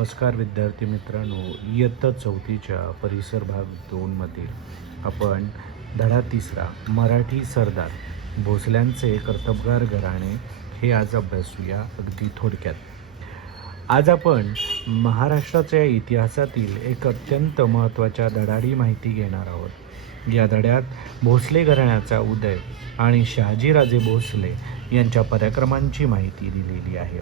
नमस्कार विद्यार्थी मित्रांनो, इयत्ता चौथीच्या परिसर भाग 2 मधील आपण धडा 3 मराठी सरदार भोसल्यांचे कर्तबगार घराणे हे आज अभ्यासूया अगदी थोडक्यात. आज आपण महाराष्ट्राच्या इतिहासातील एक अत्यंत महत्त्वाच्या धडाडी माहिती घेणार आहोत. या धड्यात भोसले घराण्याचा उदय आणि शहाजीराजे भोसले यांच्या पराक्रमांची माहिती दिलेली आहे.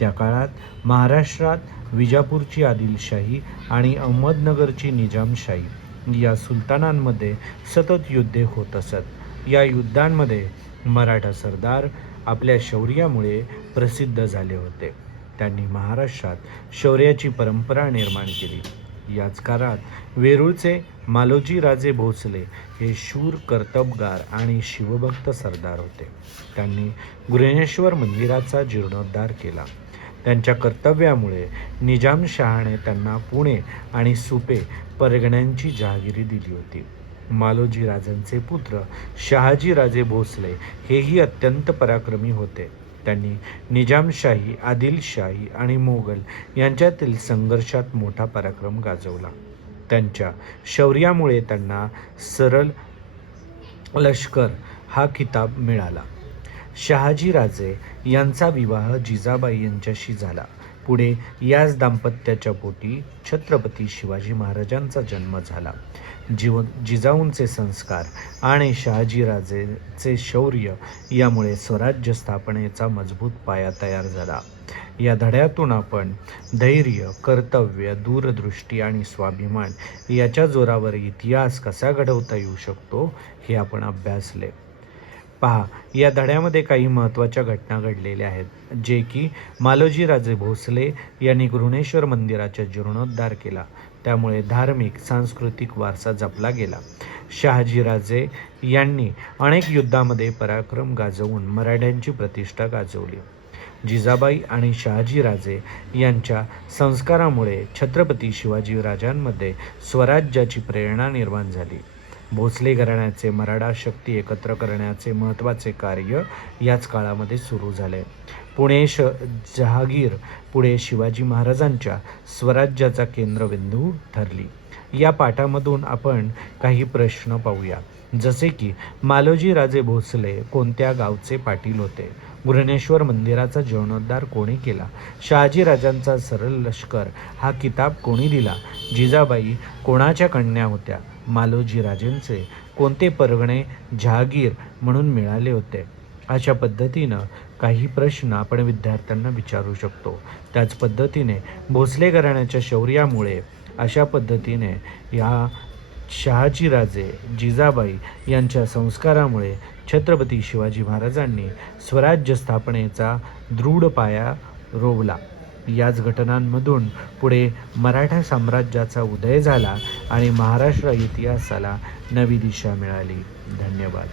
त्या काळात महाराष्ट्रात विजापूरची आदिलशाही आणि अहमदनगरची निजामशाही या सुलतानांमध्ये सतत युद्धे होत असत. या युद्धांमध्ये मराठा सरदार आपल्या शौर्यामुळे प्रसिद्ध झाले होते. त्यांनी महाराष्ट्रात शौर्याची परंपरा निर्माण केली. याच काळात वेरूळचे मालोजी राजे भोसले हे शूर, कर्तबगार आणि शिवभक्त सरदार होते. त्यांनी घृणेश्वर मंदिराचा जीर्णोद्धार केला. त्यांच्या कर्तव्यामुळे निजामशहाने त्यांना पुणे आणि सुपे परगण्यांची जहागिरी दिली होती. मालोजी राजांचे पुत्र शहाजीराजे भोसले हेही अत्यंत पराक्रमी होते. त्यांनी निजामशाही, आदिलशाही आणि मोगल यांच्यातील संघर्षात मोठा पराक्रम गाजवला. त्यांच्या शौर्यामुळे त्यांना सरळ लष्कर हा किताब मिळाला. शहाजीराजे यांचा विवाह जिजाबाई यांच्याशी झाला. पुढे याच दाम्पत्याच्या पोटी छत्रपती शिवाजी महाराजांचा जन्म झाला. जिजाऊंचे संस्कार आणि शहाजीराजेचे शौर्य यामुळे स्वराज्य स्थापनेचा मजबूत पाया तयार झाला. या धड्यातून आपण धैर्य, कर्तव्य, दूरदृष्टी आणि स्वाभिमान याच्या जोरावर इतिहास कसा घडवता येऊ शकतो हे आपण अभ्यासले. पहा, या धड्यामध्ये काही महत्त्वाच्या घटना घडलेल्या आहेत, जे की मालोजी राजे भोसले यांनी घृणेश्वर मंदिराचा जीर्णोद्धार केला. त्यामुळे धार्मिक, सांस्कृतिक वारसा जपला गेला. शहाजीराजे यांनी अनेक युद्धामध्ये पराक्रम गाजवून मराठ्यांची प्रतिष्ठा गाजवली. जिजाबाई आणि शहाजीराजे यांच्या संस्कारामुळे छत्रपती शिवाजी राजांमध्ये स्वराज्याची प्रेरणा निर्माण झाली. भोसले घराण्याचे मराठा शक्ती एकत्र करण्याचे महत्त्वाचे कार्य याच काळामध्ये सुरू झाले. पुणे जहागीर पुढे शिवाजी महाराजांच्या स्वराज्याचा केंद्रबिंदू ठरली. या पाठामधून आपण काही प्रश्न पाहूया, जसे की मालोजी राजे भोसले कोणत्या गावचे पाटील होते? घृणेश्वर मंदिराचा जीर्णोद्धार कोणी केला? शहाजीराजांचा सरळ लष्कर हा किताब कोणी दिला? जिजाबाई कोणाच्या कन्या होत्या? मालोजी राजेंचे कोणते परगणे जहागीर म्हणून मिळाले होते? अशा पद्धतीनं काही प्रश्न आपण विद्यार्थ्यांना विचारू शकतो. त्याच पद्धतीने भोसले घराण्याच्या शौर्यामुळे अशा पद्धतीने या शहाजीराजे, जिजाबाई यांच्या संस्कारामुळे छत्रपती शिवाजी महाराजांनी स्वराज्य स्थापनेचा दृढ पाया रोवला. याच घटनांमधून पुढे मराठा साम्राज्याचा उदय झाला आणि महाराष्ट्र इतिहासाला नवी दिशा मिळाली. धन्यवाद.